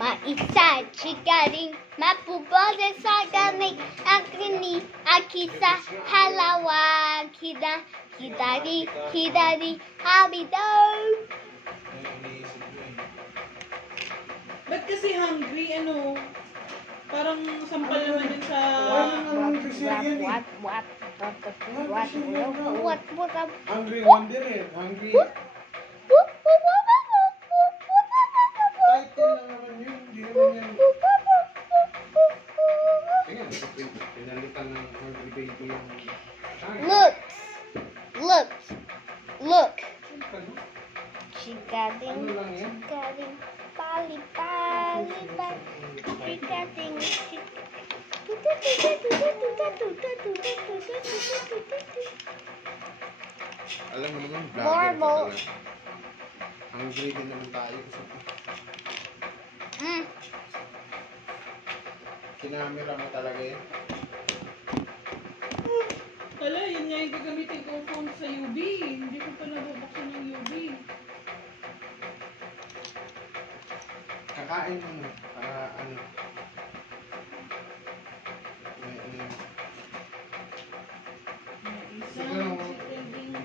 maisa, chikaring, mapupose sa galing, akini, akisa, halawa, kida, hidari, hidari, habido. Ba't kasi hungry, ano? Parang sampal naman yun sa... What? Hungry Wonder eh. Hungry. Title lang naman yun. Hindi naman yan. Tingnan, pinalitan ng Hungry Baby yung... Look. Ano Chikaring, lang yan? chikaring, pali, chikaring, Alam mo naman, vlogger ka Marble. talaga. Hungry din naman tayo. Kinamera mo talaga yan. Wala, yun nga yung gagamitin ko phone sa UV. Hindi ko pa nabubuksan ng UV. Kakain mo para ano. May Siguro, isang chicken.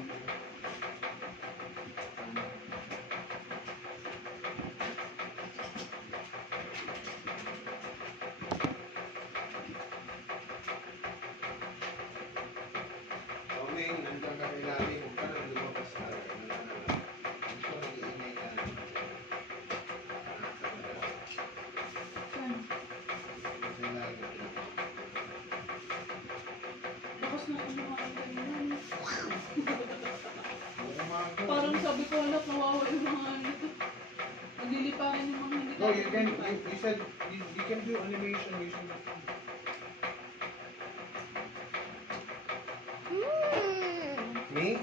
Tomeng, nandiyan ka ilalim. Huwag ka nang lumabas talaga. Ito, nag-iingay ka. Saan? Lakas na kumain kanina. Parang sabi ko, anak, nawawala yung mga ano ito. Nagliliparan yung mga hindi. No, you said you can do animation using the phone. Me?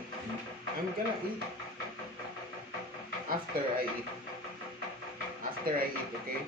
I'm gonna eat. After I eat. After I eat, okay?